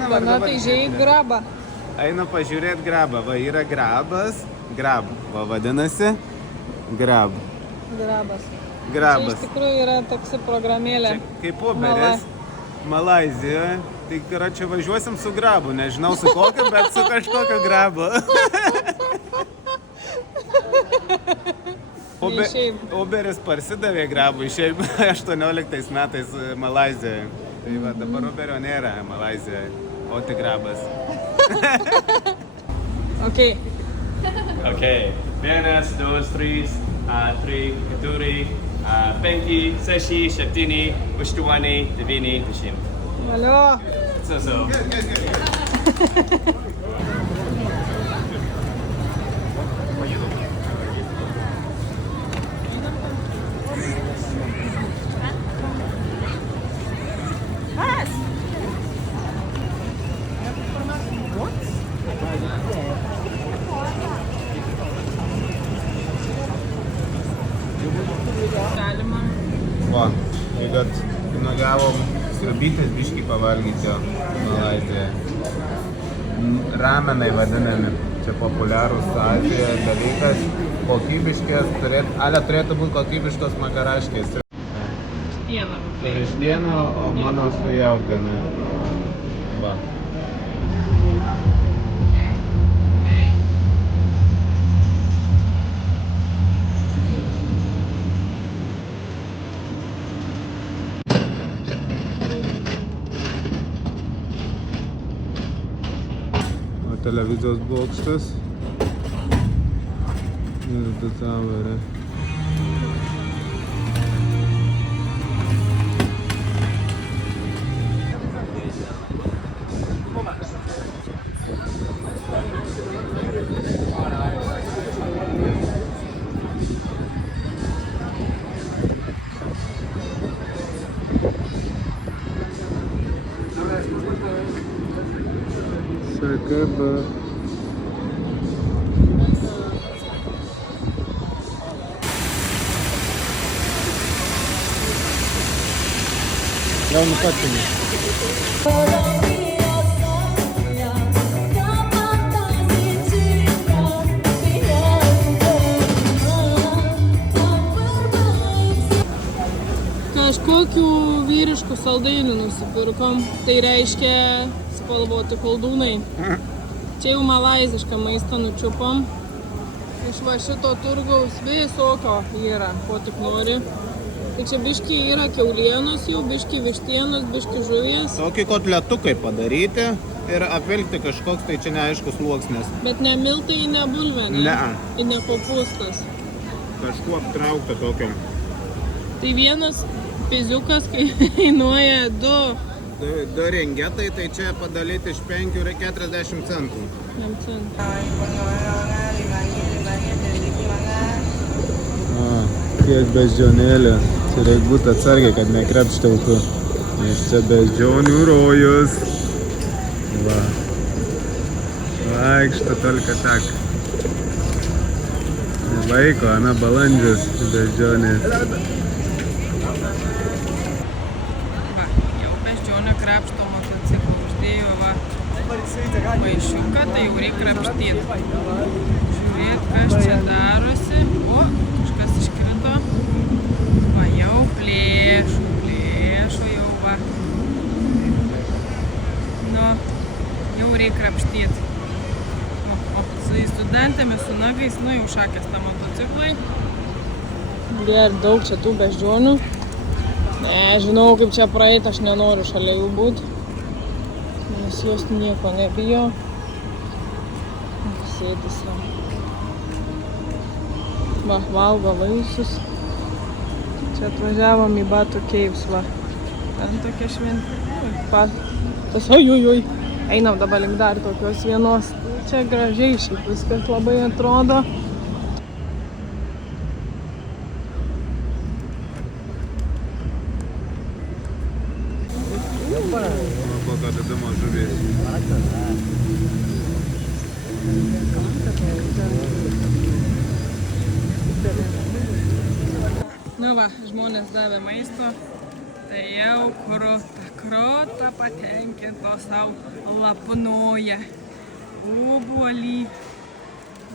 einam ar Na dabar? tai žiūrėk grabą. Einu pažiūrėti grabą. Va, yra grabas. Grab. Va, vadinasi. Grab. Grabas. Čia Grabas. iš tikrųjų yra taksi programėlė. Čia kaip Uberis. Malaizijoje. Tai čia važiuosim su grabu. Nežinau su kokiu, bet su kažkokiu grabu. Uberis parsidavė grabui šiaip 18 metais Malaizijoje. Tai va, dabar Uberio nėra Malaizijoje, o tik grabas. Ok. Ok. 1, 2, 3, 4, 5, 6, 7, 8, 9, 10. Alio. So. Galima. Va, tai kad nugavom sriubytės biškį pavalgyti jo Malaizijoje. Ramenai vadinami, čia populiarūs Azijoje dalykas, kokybiškės, turėtų būti kokybiškos makaraškės. Viena. Vištiena, o mano su jautiena. Va. Televizijos bokštas ir Towerė. SKB. Jau nukatini. Kažkokių vyriškų saldainių nusipirkom. Tai reiškia spalvoti koldūnai. Čia jau malaizišką maistą nučiupom. Iš va šito turgaus visokio yra, ko tik nori. Tai čia biški yra kiaulienos jau, biški vištienos, biški žuvies. Tokį kotletukai padaryti ir apvilkti kažkoks tai čia neaiškus sluoksnis. Bet ne miltai, ne bulvė, ne? Ne. Ir ne kopūstas. Kažkuo aptraukta tokio. Tai vienas piziukas kainuoja 2. Du ringetai, tai čia padalyti iš 5 yra 40 centų. Kiek beždžionėlė. Čia reikia būti atsargiai, kad nekrepšteltų. Nes čia beždžionių rojus. Va. Vaikšto tolka tak. Vaiko, ana balandžius beždžionės. Krapšto motociklą uždėjo va maišiuką, tai jau reikia krapštyti. Žiūrėt, kas čia darosi. O, kažkas iškrito. Va, jau plėšo jau va. Nu, jau reikia krapštyti. O su studentėmis, su nagais, nu jau šakės ta motociklai. Ir daug čia tų beždžionių. Nežinau, kaip čia praeit, aš nenoriu šalia jų būti, nes jos nieko nebijo. Sėdi savo. Va, valgo vaisius. Čia atvažiavom į Batu Caves, va. Ten tokia šventė. Tas, oi. Einam dabar link dar tokios vienos. Čia gražiai šiaip viskas labai atrodo. Kokia diduma žuvies. Nu va, žmonės davė maisto. Tai jau krota patenkinto savo lapnoja. Obuolį.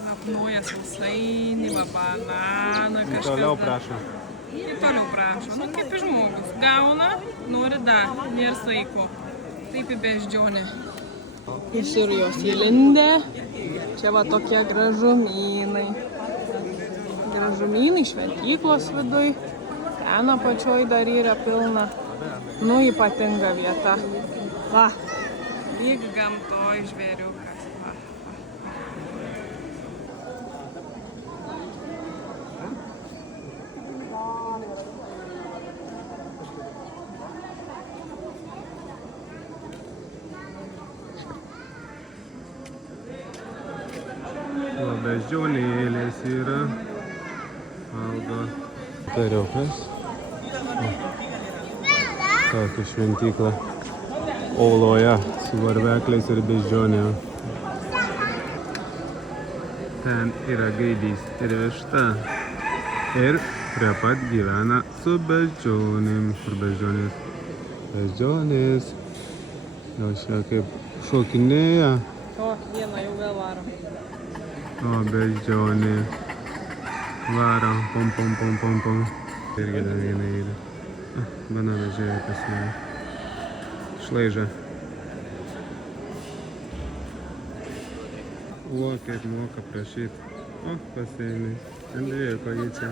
Lapnoja sausainį, bananą, kažkas. Toliau prašom. Ir toliau prašo. Nu, kaip ir žmogus. Gauna, nori dar, nėra saiko. Taip į beždžionę. Ir jos įlindė. Čia va tokie gražumynai. Gražumynai šventyklos viduj. Ten apačioj dar yra pilna. Nu, ypatinga vieta. Va. Lyg gamtoj žvėriukas. Va. Beždžionėlės yra. Valgo. Kariukas. Tokia šventykla. Oloje su varvekliais ir beždžionėm. Ten yra gaidys ir višta. Ir prie pat gyvena su beždžionėm. Kur beždžionės? Beždžionės. Jau čia kaip šokinėja. O, vieną jau vėl varom. O, beždžionė. Varo. Pom, pom, pom, pom, pom. Irgi dar viena yra. Bananas žiūrėjo pas mane. Šlaižą. O, kaip moka prašyti. O, pasėmė. Andrėjo kojičia.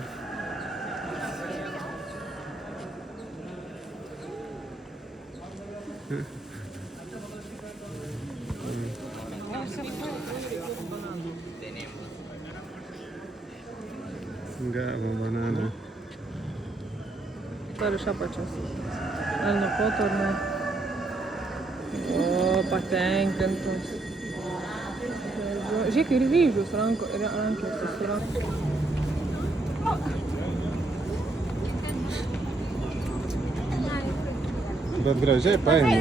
Gavo bananą. Dar iš apačios. Ar nuo koto, ar nuo... O, patenkintos. Žiūrėk, ir ryžius rankėse surako. Bet gražiai paėmė.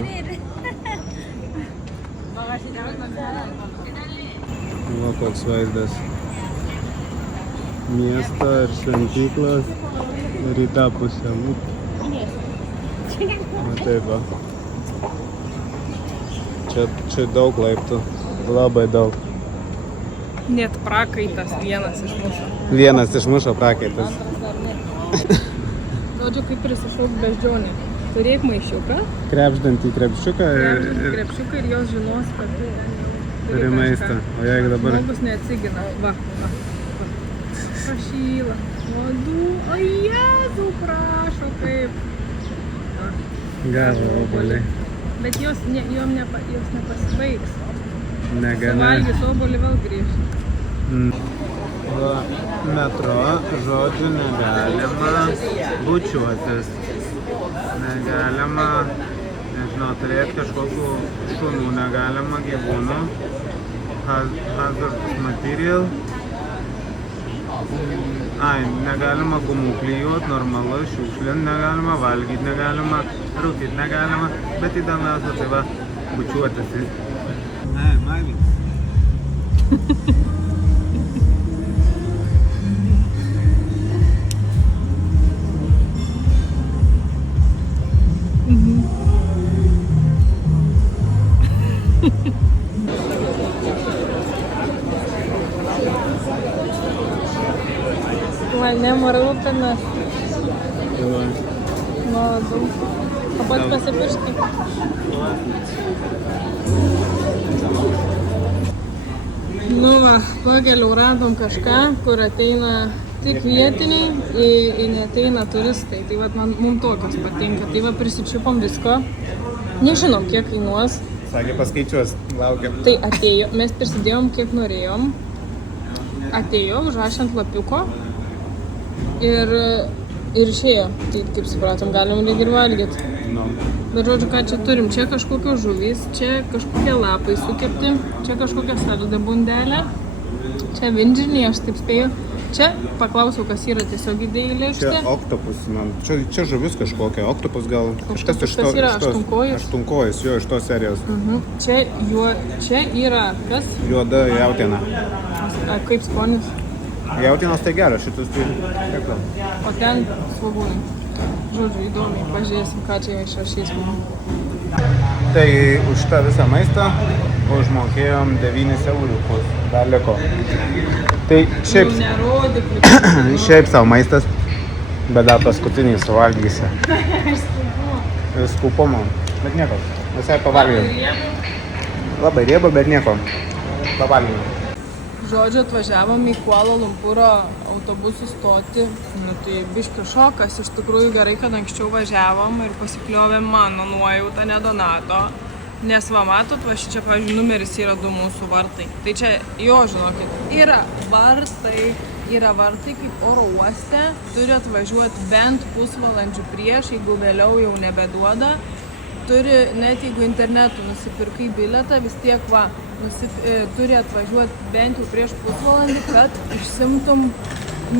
Va koks vaizdas. Miesto ir šventyklos ryta pusė. O taip va. Čia daug laiptų. Labai daug. Net prakaitas vienas iš mūsų. Vienas iš mūsų prakaitas. Antras dar ne. Žodžiu, kaip prisišauk beždžionė. Turėk maišiuką. Krepždantį krepšiuką Krepšiuką ir jos žinos, kad turi maistą. O jeigu dabar... Žmogus neatsigina. Va. Prašyla. Nuodų. O Jėzau, prašo kaip. Gavo obuoliai. Bet jos nepasibaigs. Negana. Valgys obuolį vėl grįž. Va, metro, žodžiu, negalima bučiuotis. Negalima, nežinau, turėti kažkokių šunų, negalima gyvūnų. Hazard material. Negalima gumų klijuoti, normalu, šiukšlint negalima, valgyti negalima, rūkyti negalima, bet įdomiausia tai va, bučiuotis. Mailį. Manim rūpinas. Maladu. O pats pasipiršti. Nu va, pagaliau radom kažką, kur ateina tik vietiniai ir neateina turistai. Tai va, mums tokios patinka. Tai va, prisičiupom visko. Nežinom, kiek kainuos. Sakė, paskaičiuos, laukiam. Tai atėjo, mes prisidėjom, kiek norėjom. Atėjo, užrašė ant lapiuko. Ir išėjo. Tai, kaip supratom, galim lyg ir valgyti. No. Bet žodžiu, ką čia turim? Čia kažkokios žuvys, čia kažkokie lapai sukepti, čia kažkokia saldė bundelė, čia vinžiniai, aš taip spėju. Čia paklausiau, kas yra tiesiog idėjų lėkštė. Čia oktopus, man. Čia žuvis kažkokia, oktopus gal. Kažkas iš to, yra aštunkojus. Aštunkojus, jo, iš tos serijos. Čia yra kas? Juoda jautiena. A, kaip skonis? Jautienos tai geras, šitus tai. O ten svogūnai. Žodžiu, įdomiai, pažiūrėsim, ką čia išrašys man. Tai už tą visą maistą užmokėjom 9 euriukus. Dar liko. Tai šiaip, Nerodyk. šiaip savo maistas, bet dar paskutinį suvalgysi. Skupumo. Bet nieko. Visai pavalgėm. Labai rieba, bet nieko. Pavalgėm. Žodžiu, atvažiavom į Kuala Lumpūro autobusų stotį. Nu, tai biškio šokas. Iš tikrųjų gerai, kad anksčiau važiavom ir pasikliovėm mano nuojautą, ne Donato. Nes va, matot, va šičia, pavyzdžiui, numeris yra 2 mūsų vartai. Tai čia, jo, žinokit, yra vartai kaip oro uoste. Turi atvažiuoti bent pusvalandžių prieš, jeigu vėliau jau nebeduoda. Turi, net jeigu internetu nusipirkai bilietą, vis tiek va, turi atvažiuoti bent jau prieš pusvalandį, kad išsimtum,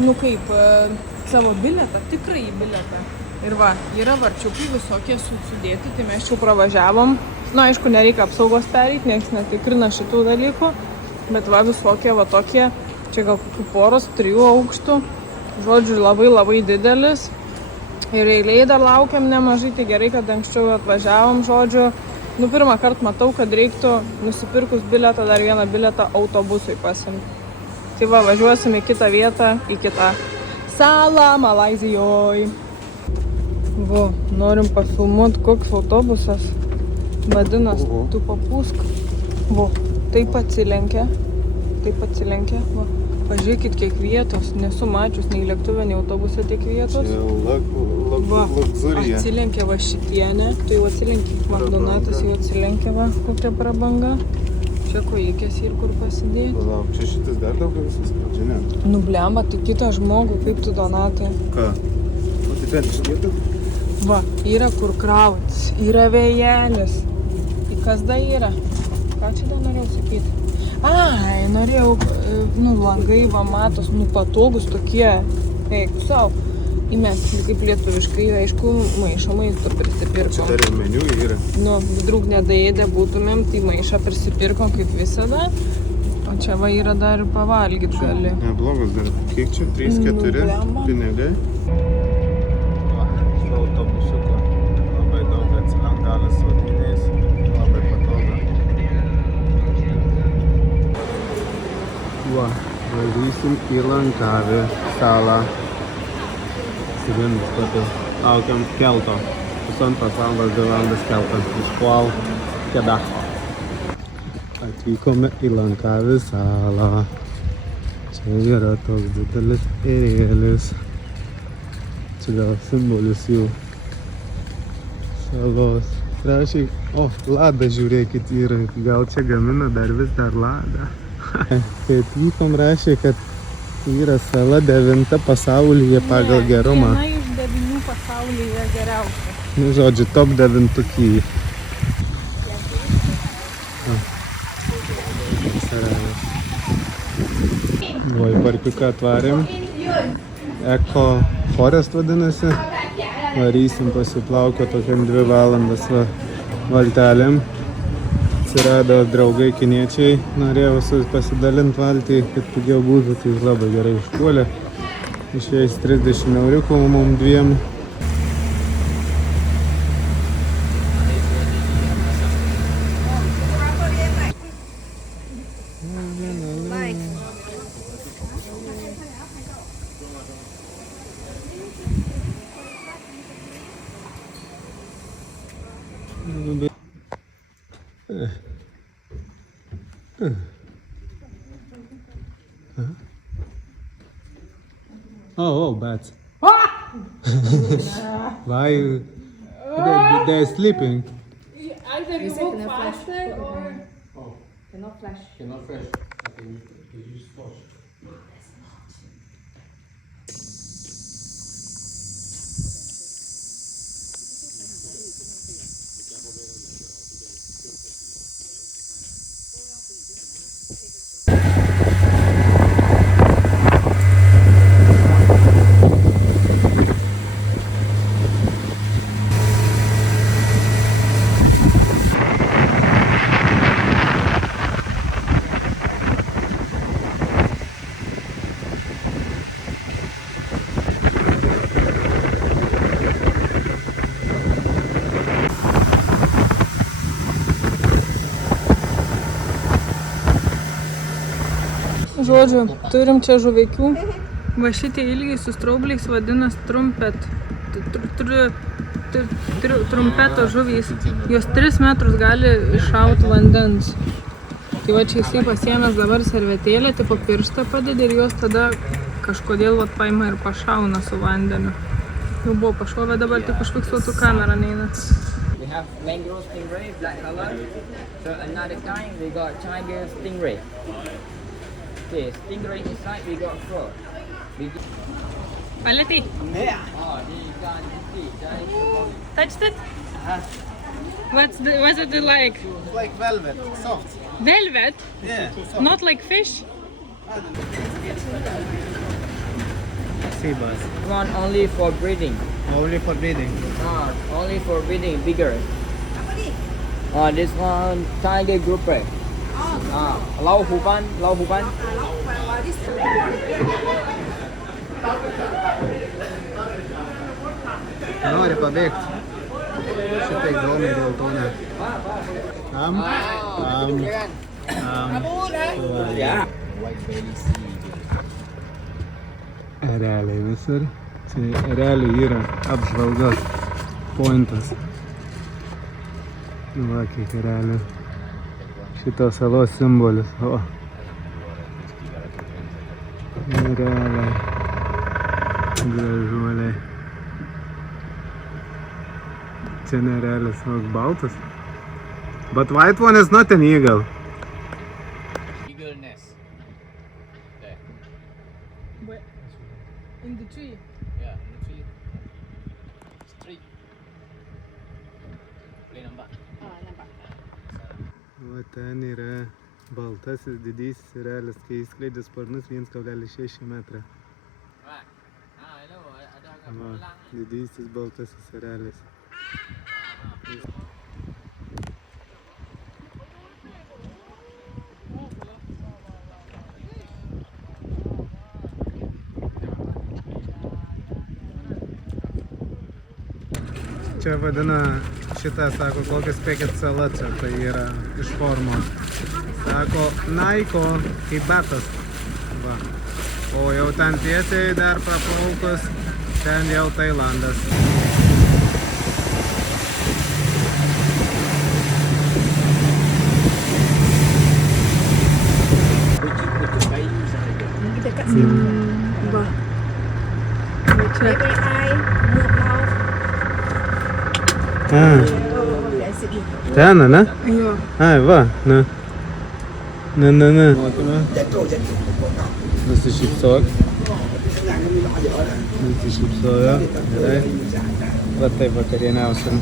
nu kaip, savo bilietą, tikrai bilietą. Ir va, yra varčiukai visokie sudėti, tai mes čia pravažiavom. Na, aišku, nereikia apsaugos pereiti, nieks netikrina šitų dalykų, bet va, visokie va tokie, čia gal kokių poros, 3 aukštų, žodžiu, labai didelis. Ir eiliai dar laukiam nemažai, tai gerai, kad anksčiau atvažiavom, žodžiu. Nu, pirmą kartą matau, kad reiktų nusipirkus bilietą, dar vieną bilietą autobusui pasimti. Tai va, važiuosim į kitą vietą, į kitą salą Malaizijoj. Va, norim pafilmuoti, koks autobusas. Vadinas, tu papūsk. Va, taip atsilenkia. Va. Pažiūrėkit, kiek vietos. Nesu mačius nei lėktuvė, nei autobuse tiek vietos. Va, atsilenkia va šitienė. Tu jau atsilenkia. Va, Donatas jau atsilenkia, va, kokia prabanga. Čia kojikės ir kur pasidėti. Palauk, čia šitas dar daugiau visas, čia ne. Nu, blemba, tai kitą žmogų, kaip tu, Donatai. Ką? O tai ten išvietų? Va, yra kur krautis, yra vėjelis. Tai kas da yra? Ką čia dar norėjau sakyti? Ai, norėjau, nu, langai, va, matos, nu, patogus tokie. Eik, savo. Įmesti kaip lietuviškai, aišku, maišo maisto prisipirkom. Čia dar ir meniu yra. Nu, vidrūk nedaėdę būtumėm, tai maišą prisipirkom kaip visada. O čia va yra dar ir pavalgyt gali. Neblogas dar. Kiek čia? 3-4 pinigai? Autobusiuko. Labai daug atsilengalis su atvydėjais. Labai patoga. Va, važiuosim į Langkavi salą. Siginis pati. Laukiam kelto. 1,5 valandos, 2 valandas kelto. Iš Kuala Kedah. Atvykome į Langkavi salą. Čia yra toks didelis erėlis. Čia gal simbolis jų salos. Rašiai, o, Lada žiūrėkit yra, gal čia gamina dar vis dar Lada. Kai atvykom rašė, kad yra sala 9 pasaulyje pagal gerumą. Viena iš 9 pasaulyje geriausia. Nu, žodžiu, top 9-ukį. Va, į parkiuką atvarėm. Eko Forest vadinasi. Varysim pasiplaukio tokiam 2 valandas va, valtelėm. Atsirado draugai kiniečiai, norėjau pasidalinti valtį, kad pigiau būtų, tai labai gerai išpuolė. Išėjęs 30 euriukų mum 2. Oh, bats. Why? They're sleeping. Either you walk faster or... Cannot flash. Cannot fresh. You use torch. Žodžiu, turim čia žuveikių. Va šitie ilgiai su straubliais vadinas trumpet. Trumpeto žuvys. Jos 3 metrus gali iššauti vandens. Tai va čia jisai pasiėmęs dabar servetėlę, tipo pirštą padeda ir jos tada kažkodėl vat paima ir pašauna su vandeniu. Jau buvo pašovę, dabar tik užfiksuotų kamerą neina. We have mangrove stingray, black color. So another kind, we got tiger stingray. Okay, stingray inside, we got 4. Palėtai? Oh, then you can see, that is Touched it? What's it like? Like velvet, soft. Velvet? Yeah. Not like fish? Sea bass. one only for breeding. Only for breeding. Only for breeding, bigger. This one, tiger grouper. Lau Hu Ban. Nori pabėgti. Šitai įdomiai dėl to ne. Am. Yeah. Realiai visur. Čia realiai yra apžvalgos pointas. Va, kiek realiai. Šitos salos simbolis. O. Realiai. Gražuoliai. Čia nerealiai toks baltas. But white one is not an eagle. Eagle nest. There. In the tree. Yeah, in the tree. Street. Play number. Va ten yra baltasis didysis erelis, kai įskleidė sparnus 1,6 metrą. Right. I know. I don't Va, didysis baltasis erelis. Čia vadina šitą, sako, kokias spėkit sala čia, tai yra iš formos. Sako, naiko, kaip batas. Va. O jau ten tiesiai dar paplaukus, ten jau Tailandas. Va. Čia. Ten, ne? Jo. Ai, va, ne. Ne. Motina. Nusišypsok. Nusišypsojo. Gerai. Va taip vakarieniausim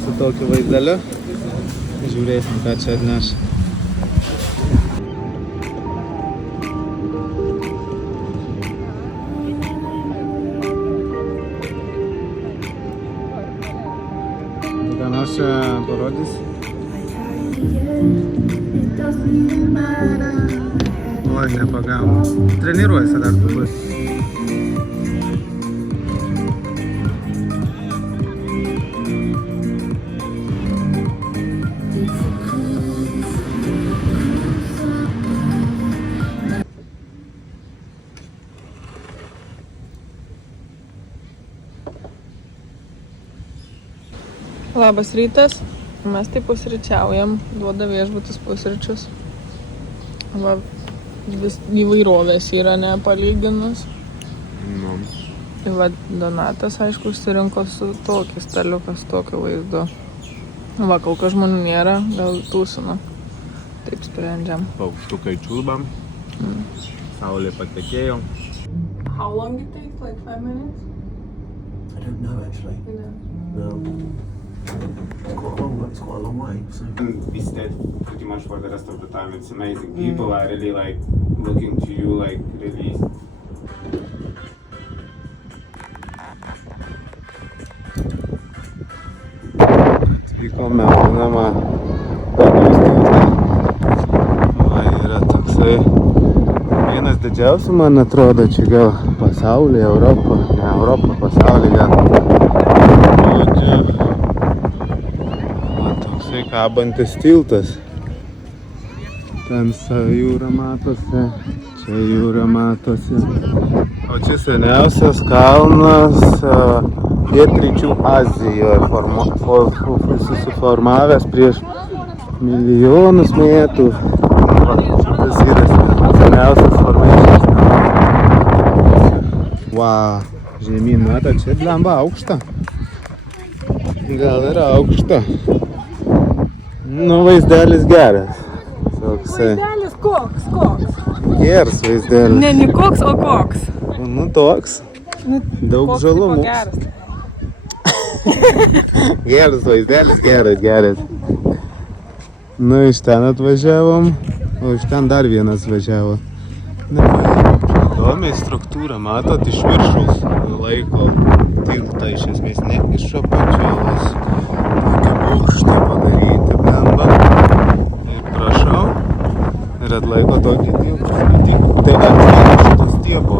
su tokiu vaizdeliu. Žiūrėsim, ką čia atneš. Ką nors čia parodys? Oi, nepagaunu. Treniruojasi dar turbūt. Labas rytas. Mes taip pusryčiaujam, duoda viešbutis pusryčius. Va, vis įvairovės yra nepalyginus. Nu. Ir va, Donatas, aišku, užsirinko su tokį staliuką, su tokiu vaizdu. Va, kol kas žmonių nėra, gal tūsino. Taip sprendžiam. Paukštukai čiulbam. Saulė patekėjo. How long it takes? Like 5 minutes? I don't know actually. No. It's quite a long way. So. We stayed pretty much for the rest of the time. It's amazing. People are really like looking to you like really. Atvykome vadinamą Danijos tiltą. Va, yra toksai vienas didžiausių, man atrodo, čia gal pasaulyje, Europą, pasaulyje gal. Toksai kabantis tiltas. Ten jūra matosi, čia jūra matosi. O čia seniausias kalnas Pietryčių Azijoje susiformavęs prieš milijonus metų. Šitas yra seniausias formacijos. Wow, žemyn, matot, čia blemba aukšta. Gal yra aukšta. Nu, vaizdelis geras. Vaizdelis koks? Geras vaizdelis. Ne koks, o koks. Nu, toks. Daug žalumų. Geras vaizdelis, geras. Nu, iš ten atvažiavom, o iš ten dar vienas važiavo. Įdomiai struktūra, matot, iš viršaus laiko tiltą, iš esmės ne iš apačios. Tokį bokštą padaryti, blemba. Ir prašau, ir atlaiko tokį tiltą. Tai atlaiko šito stiebo.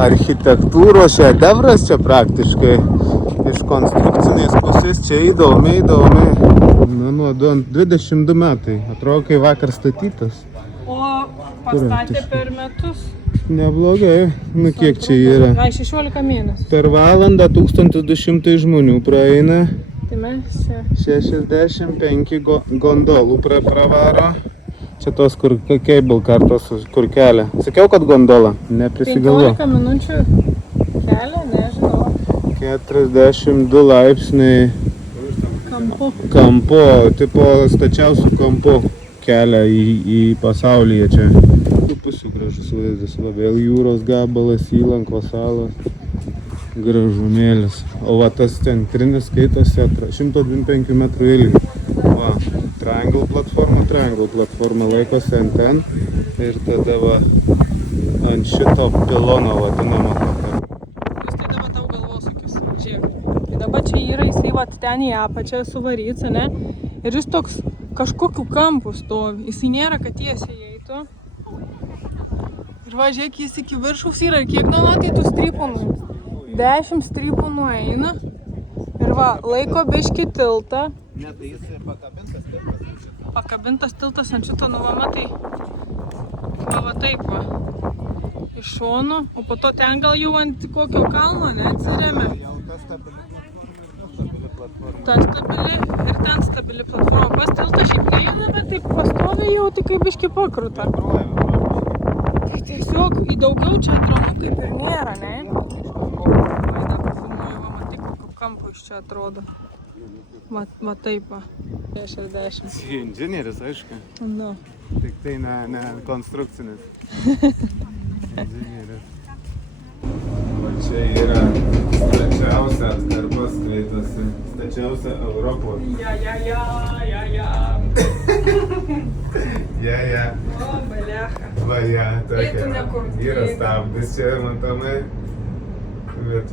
Architektūros šedevras čia praktiškai. Iš konstrukcinės pusės čia įdomi. Nu, 22 metai. Atrodo, kai vakar statytas. O pastatė per metus? Neblogai. Nu, kiek čia yra? 16 mėnesių. Per valandą 1200 žmonių praeina. Tai mes 65 gondolų pravaro. Čia tos, kur cable kartos, kur kelia. Sakiau, kad gondola. Neprisigalvo. 15 minučių kelia, nežinau. 42 laipsniai kampu, tipo stačiausių kampų kelia į pasaulyje čia. Du pusių gražus vaizdas, va vėl jūros gabalas, įlankos salos, gražumėlis. O va tas centrinis skaitosi 125 metrų ilgį. Va, triangle platforma laikosi ant ten ir tada va ant šito pilono vadinamo tokio. Dabar čia yra, jisai vat ten į apačią suvaryts, ne? Ir jis toks kažkokiu kampu stovi. Jisai nėra, kad tiesiai eitų. Ir va, žiūrėk, jis iki viršaus yra. Ir kiek numatai tų strypų nueina? 10 strypų nueina. Ir va, laiko biškį tiltą. Ne, tai jis pakabintas tiltas. Pakabintas tiltas ant šito, nu va, matai. Va taip va. Iš šono. O po to ten gal jau ant kokio kalno, ne, atsiremia. Ta stabili ir ten stabili platforma. Pas tiltą šiaip neina, bet taip pastovi jau tik kaip biškį pakruta. Tai tiesiog į daugiau čia atramų kaip ir nėra, ne? Vaida pafilmuoju, va, matai, kokiu kampu iš čia atrodo. Va taip va. 60. Inžinieris, aišku. Nu. Tik tai ne konstrukcinis. Inžinieris. Va čia yra stačiausia atkarpa skaitosi. Stačiausia Europoje. Ja. O, balecha. Va, ja, tokia. Eitų nekur. Yra stabdis čia, matomai. Bet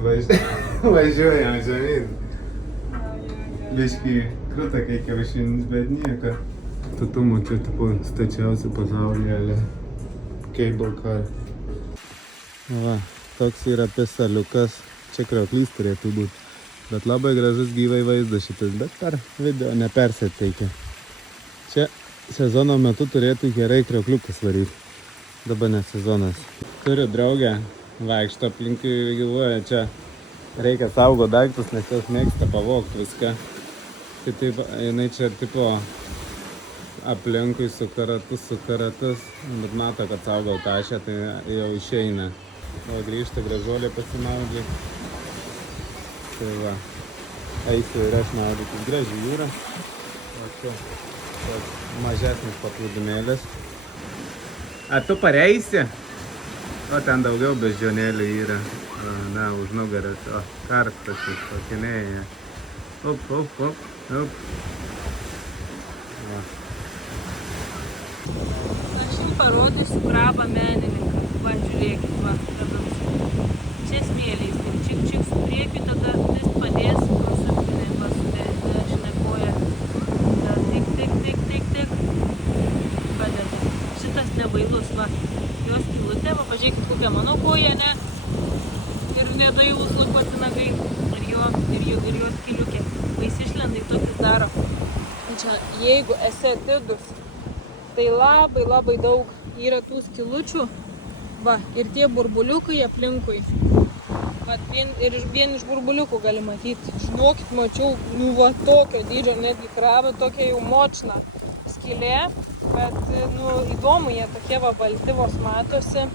važiuojam žemyn. Biškį kruta kai kiaušinis, bet nieko. Statumo čia tipo stačiausia pasaulyje cable car. Va, toks yra pisaliukas. Čia krioklys turėtų būti. Bet labai gražus gyvai vaizdas šitas, bet per video nepersiteikia. Čia sezono metu turėtų gerai kriokliukas varyti. Dabar ne sezonas. Turiu draugę, vaikšto aplinkui ir galvoja, čia reikia saugo daiktus, nes jos mėgsta pavogti viską. Tai taip, jinai čia tipo aplinkui sukaratus, bet mato, kad saugo tašę, tai jau išeina. O grįžta gražuolė pasimaudžiai. Tai va, eisiu ir aš maudytis. Graži jūra. O čia toks mažesnis paplūdimėlis. A, tu pareisi? O ten daugiau beždžionėlių yra. Na, už nugaras. O, karstas jis pakinėja. Op. Va. Aš jums parodysiu krabą menininką. Va, žiūrėkit, va, dabar. Čia smėliais, taip čik su priekiu, tada vis padės, pasuktinai pasudėti dešinę koją. Tik. Padeda. Šitas nebailus, va. Jos kilutė, va, pažiūrėkit, kokia mano koja, ne? Ir nedailus lupati nagai. Ir jos kiliukė. Va, jis išlenda į tokius daro. čia, jeigu esi atidus, tai labai daug yra tų skylučių. Va, ir tie burbuliukai aplinkui. Vat, vien iš burbuliukų gali matyti. Žinokit, mačiau, nu va, tokio dydžio, netgi krabą, tokia jau močna skylė. Bet, nu, įdomu, jie tokie va balti vos matosi.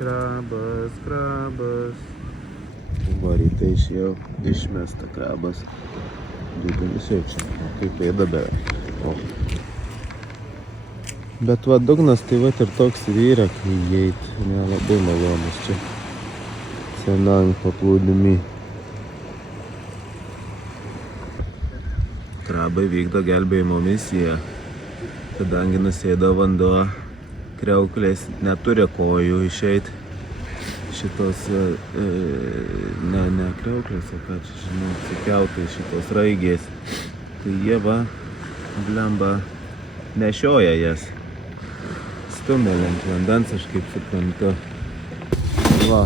Krabas. Va, ryte išėjau, išmesta krabas. Didelis jau čia, kaip ėda beveik. Bet va dugnas tai va ir toks ir yra, kai įeit, nelabai malonus čia. Senang paplūdimy. Krabai vykdo gelbėjimo misiją, kadangi nusėdo vanduo, kriauklės neturi kojų išeit. Šitos, ne kriauklės, o ką čia žinau, sukeltai šitos raigės. Tai jie va, blemba, nešioja jas. Stumia link vandens, aš kaip suprantu. Va,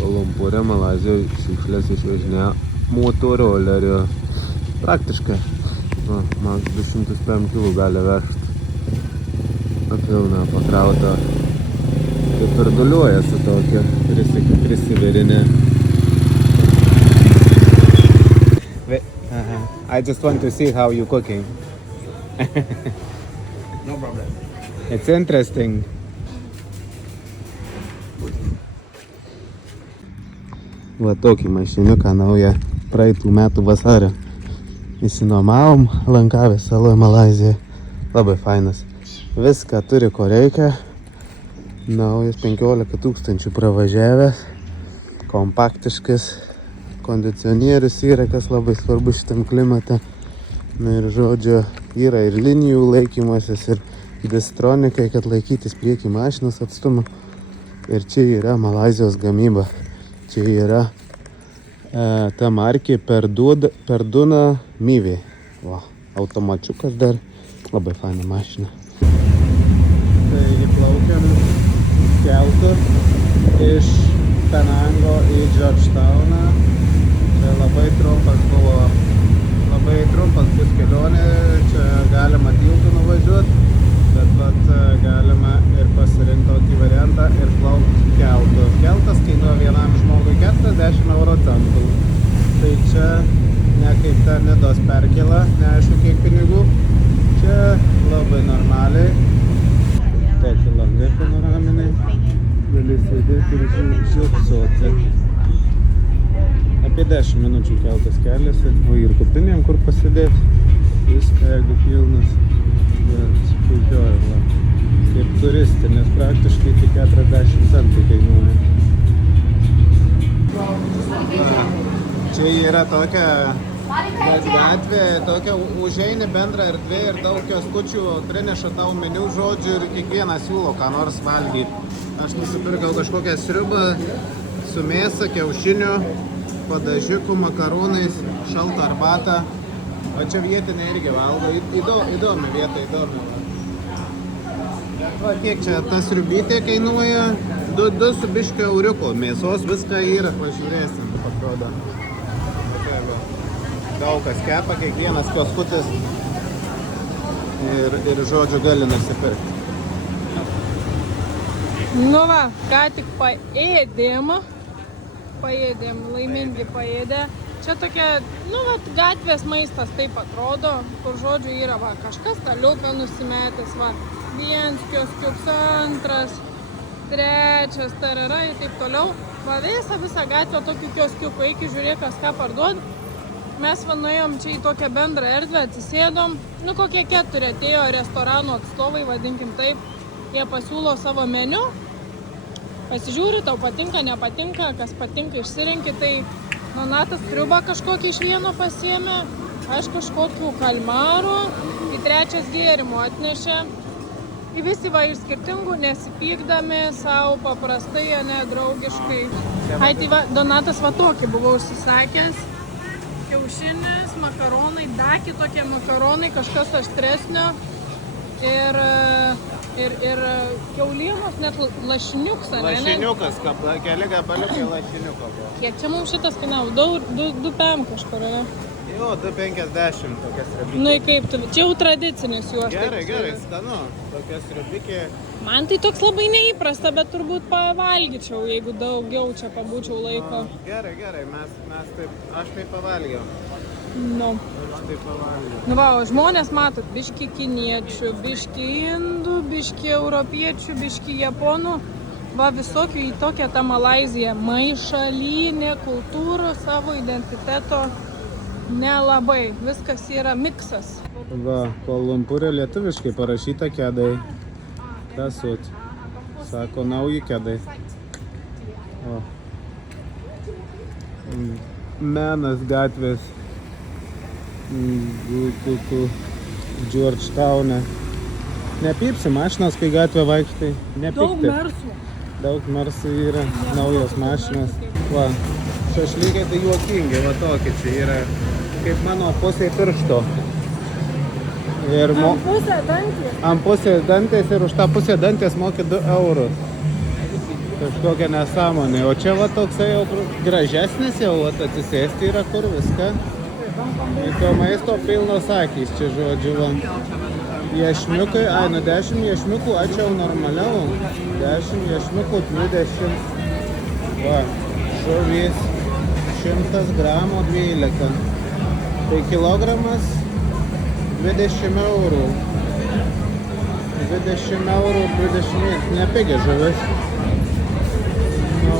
Lumpūre, Malazijoje šiukšlės išvežinėja motoroleriu. Praktiškai. Va, man 205 kg gali vežti. Pilna pakrauta. Taip ir duliuoja su tokia prisiverinė. I just want to see how you cooking. No problem. It's interesting. Va tokį mašiniuką naują praeitų metų vasario įsinuomavom Langkavės saloje Malaizijoje. Labai fainas. Viską turi, ko reikia. Naujas 15 000 pravažiavęs. Kompaktiškas. Kondicionierius yra, kas labai svarbu šitam klimate. Na ir žodžiu, yra ir linijų laikymasis, ir distronikai, kad laikytis priekį mašinos atstumą. Ir čia yra Malaizijos gamyba. Čia yra ta markė Perduna Myvi. Va, automačiukas dar. Labai faina mašina. Taigi plaukiam keltu iš Penango į Georgetowną. Čia labai trumpas buvo. Labai trumpas bus kelionė, čia galima tiltu nuvažiuoti, bet vat galima ir pasirinkti tokį variantą ir plaukti keltu. Keltas kainuoja vienam žmogui 40 €. Tai čia ne kaip ta Nidos perkėla, neaišku kiek pinigų. Čia labai normaliai. Tokie langai panoraminiai. Gali sėdėti ir žiūrėti. Apie 10 minučių keltas keliasi, o ir kupinėm kur pasidėti. Viską, jeigu pilnas, bet puikioja, va. Kaip turistinės, praktiškai tik 40 centų kainuoja. Čia yra tokia gatvė, tokia užeini bendra erdvė ir daug kioskučių prineša tau meniu žodžių ir kiekvienas siūlo ką nors valgyti. Aš nusipirkau kažkokią sriubą su mėsa, kiaušiniu, padažiukų, makaronais, šaltą arbatą. O čia vietinė irgi valgo. Įdomi vieta, įdomi. Va, kiek čia ta sriubytė kainuoja? 2 su biškio euriuko. Mėsos viską yra, pažiūrėsim, atrodo. Daug kas kepa, kiekvienas kioskutis ir žodžiu gali nusipirkti. Nu va, ką tik paėdėm, laimingi paėdė. Čia tokia, nu va, gatvės maistas taip atrodo, kur žodžiu yra va, kažkas staliuką nusimetęs, va, viens kioskiuks, antras, trečias, tarara ir taip toliau. Va, visą gatvę tokių kioskiukų, eik žiūrėk, kas ką parduod. Mes va nuėjom čia į tokią bendrą erdvę, atsisėdom, nu kokie 4 atėjo restorano atstovai, vadinkim taip, jie pasiūlo savo meniu, pasižiūri, tau patinka, nepatinka, kas patinka išsirinki, tai Donatas sriubą kažkokį iš vieno pasiėmė, aš kažkokių kalmarų, į 3 gėrimų atnešė, į visi va iš skirtingų, nesipykdami, savo paprastai, ne draugiškai. Ai, tai va, Donatas va tokį buvo užsisakęs. Kiaušinis, makaronai, daki tokie makaronai, kažkas aštresnio ir Ir kiaulienos, net lašiniukas, ne? Lašiniukas, keli gabaliukai lašiniuko buvo. Kiek čia mums šitas kainavo? 2,5 kažkur, ne? Jo, 2,50 tokias sriubikė. Nu, kaip tu, čia jau tradicinis juos. Gerai, skanu. Tokias sriubikė. Man tai toks labai neįprasta, bet turbūt pavalgyčiau, jeigu daugiau čia pabūčiau laiko. Gerai, aš taip pavalgiau. Nu. Nu va, o žmonės matot, biški kiniečių, biški indų, biški europiečių, biški japonų. Va, visokių į tokią tą Malaiziją. Maišalinė kultūrų, savo identiteto nelabai. Viskas yra miksas. Va, Kuala Lumpūre lietuviškai parašyta kedai. Tasut. Sako, nauji kedai. O. Menas gatvės. Georgetown'e. Nepypsi mašinas, kai gatvė vaikštai. Nepykti. Daug mersų yra. Naujos mašinas. Va, šašlykai tai juokingi. Va tokie čia yra. Kaip mano pusė piršto. Ir ant pusės dantės ir už tą pusę dantės moki 2 eurus. Kažkokia nesąmonė. O čia va toksai jau gražesnis jau atsisėsti yra kur viską. Į to maisto pilnos akys čia žodžiu. Va. Ješmiukai, nu 10 ješmiukų, čia jau normaliau. 10 ješmiukų 20. Va, žuvis 100 gramų 12. Tai kilogramas 20 eurų. 20 eurų 20, nepigi žuvis. Nu,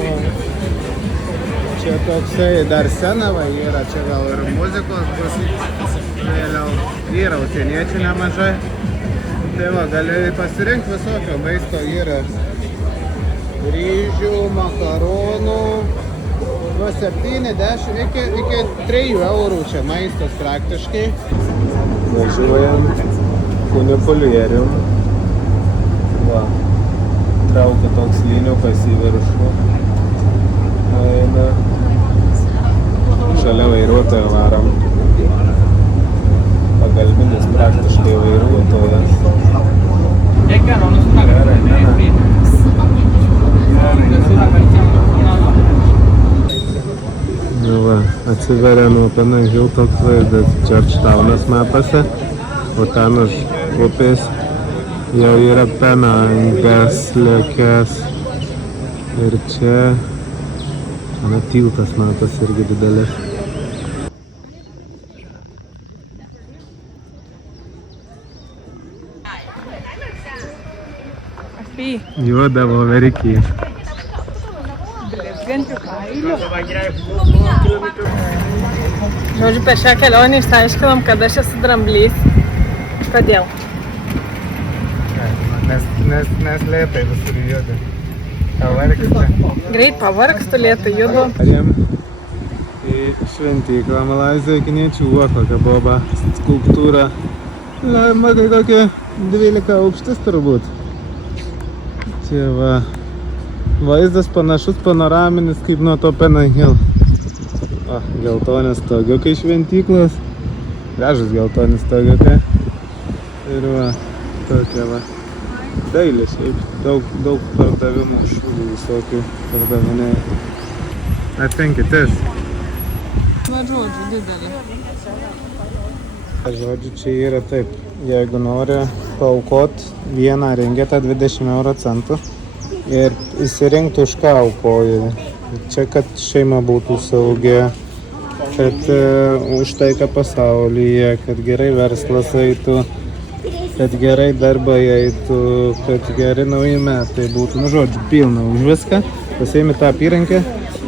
čia toksai dar senava yra, čia gal ir muzikos bus vėliau. Yra užsieniečių nemažai. Tai va, gali pasirinkti visokio maisto yra. Ryžių, makaronų. Nuo 7-10 iki 3 eurų čia maistas praktiškai. Važiuojam funikulierium. Va, traukia toks lyniukas į viršų. Eina. Šalia vairuotojo varom. Pagalbinis praktiškai vairuotojas. Nu va, atsiveria nuo Pena Hill toks vaizdas. Georgetownas matosi, o ten už upės jau yra Penangas lėkės. Ir čia tiltas matosi irgi didelis. Juodavo verikį. Žodžiu, per šią kelionę išsiaiškinom, kad aš esu dramblys. Kodėl? Nes lėtai visur juda. Pavargsta. Greit pavargstu, lėtai judu. Arėm į šventyklą Malaizijoje kiniečių kokią boba skulptūrą. Matai kokie 12 aukštis turbūt. Čia va. Vaizdas panašus panoraminis kaip nuo to Pena Hill. O, geltonės stogiukai šventyklos. Gražus geltonis stogiukai. Ir va, tokia va. Dailė šiaip. Daug pardavimų šūdų visokių pardavinėjai. I think it is. Va, žodžiu, didelė. Žodžiu, čia yra taip. Jeigu nori paaukot vieną ringetą 20 euro centų ir įsirinkti už ką aukoji. Čia, kad šeima būtų saugi, kad už taiką pasaulyje, kad gerai verslas eitų, kad gerai darbai eitų, kad geri nauji metai būtų. Nu, žodžiu, pilna už viską. Pasiimi tą apyrankę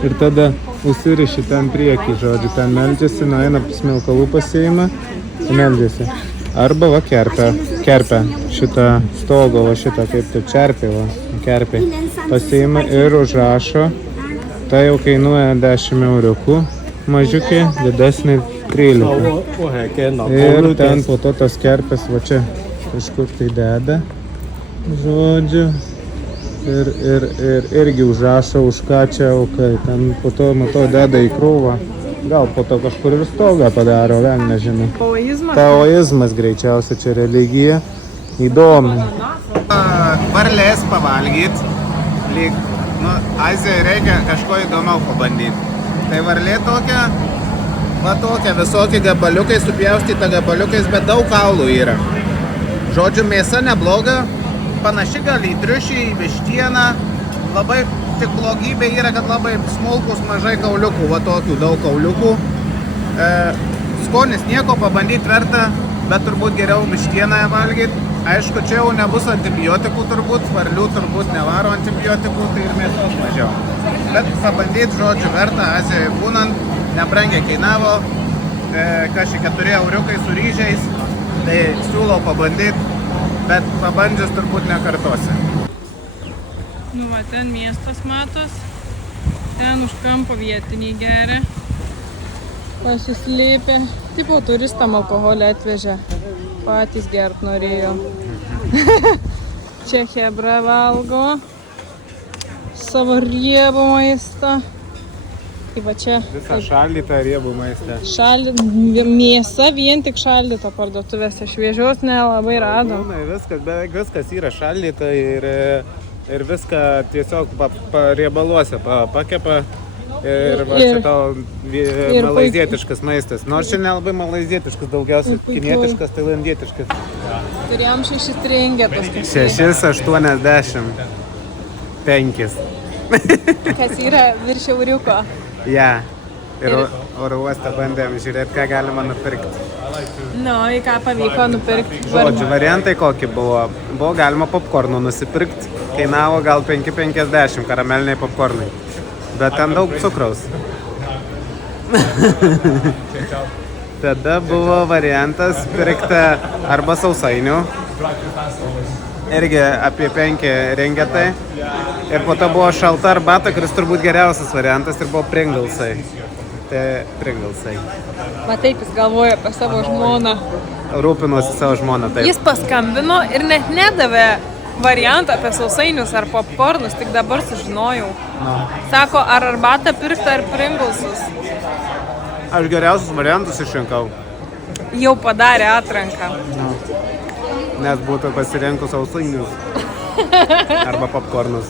ir tada užsiriši ten priekį, žodžiu, ten meldžiasi, nueina smilkalų pasiima, meldžiasi. Arba va kerpę, šitą stogą, va šitą kaip tu čerpė, va, kerpė. Pasiima ir užrašo, tai jau kainuoja 10 euriukų, mažiukė, didesnė 13. Ir ten po to tas kerpės, va čia kažkur tai deda, žodžiu. Ir irgi užrašo, už ką čia aukai, ten po to, matau, deda į krūvą. Gal po to kažkur ir stogą padaro, vėl nežinau. Taoizmas? Taoizmas greičiausia čia religija. Įdomu. Varlės pavalgyt. Lyg, nu, Azijoje reikia kažko įdomiau pabandyti. Tai varlė tokia, va tokia, visokie gabaliukai, supjaustyta gabaliukais, bet daug kaulų yra. Žodžiu, mėsa nebloga, panaši gal į triušį, į vištieną. Labai tik blogybė yra, kad labai smulkus, mažai kauliukų, va tokių daug kauliukų. Skonis nieko, pabandyti verta, bet turbūt geriau vištieną valgyti. Aišku, čia jau nebus antibiotikų turbūt, varlių turbūt nevaro antibiotikų, tai ir mėsos mažiau. Bet pabandyti, žodžiu, verta, Azijoje būnant, nebrangiai kainavo, kažkai 4 euriukai su ryžiais, tai siūlau pabandyti, bet pabandžius turbūt nekartosi. Nu va, ten miestas matos, ten už kampo vietiniai geria, pasislėpė, tipo turistam alkoholį atvežė, patys gert norėjo. Čia hebra valgo savo riebų maistą. Tai va čia Visą šaldytą riebų maistą. mėsa vien tik šaldyta parduotuvėse, šviežios nelabai radom. Viskas, beveik viskas yra šaldyta ir viską tiesiog riebaluose pakepa. Ir va čia tau malaizietiškas maistas. Nors čia nelabai malaizietiškas, daugiausiai kinietiškas, tailandietiškas. Turėjom 6 tringetus. 6,85. Kas yra virš euriuko. Ja. Ir oro uostą bandėm žiūrėti, ką galima nupirkti. Nu, į ką pavyko nupirkti. Žodžiu, variantai kokie buvo. Buvo galima popkornų nusipirkti. Kainavo gal 5,50 karameliniai popkornai. Bet ten daug cukraus. Tada buvo variantas pirkti arba sausainių. Irgi apie 5 ringetai. Ir po to buvo šalta arbata, kuris turbūt geriausias variantas, ir buvo Pringlesai. Tai Pringlesai. Va taip jis galvoja apie savo žmoną. Rūpinosi savo žmoną, taip. Jis paskambino ir net nedavė variantą apie sausainius ar popkornus, tik dabar sužinojau. Sako, ar arbatą pirkti, ar Pringlesus. Aš geriausius variantus išrinkau. Jau padarė atranką. Nes būtų pasirinkus sausainius. Arba popkornus.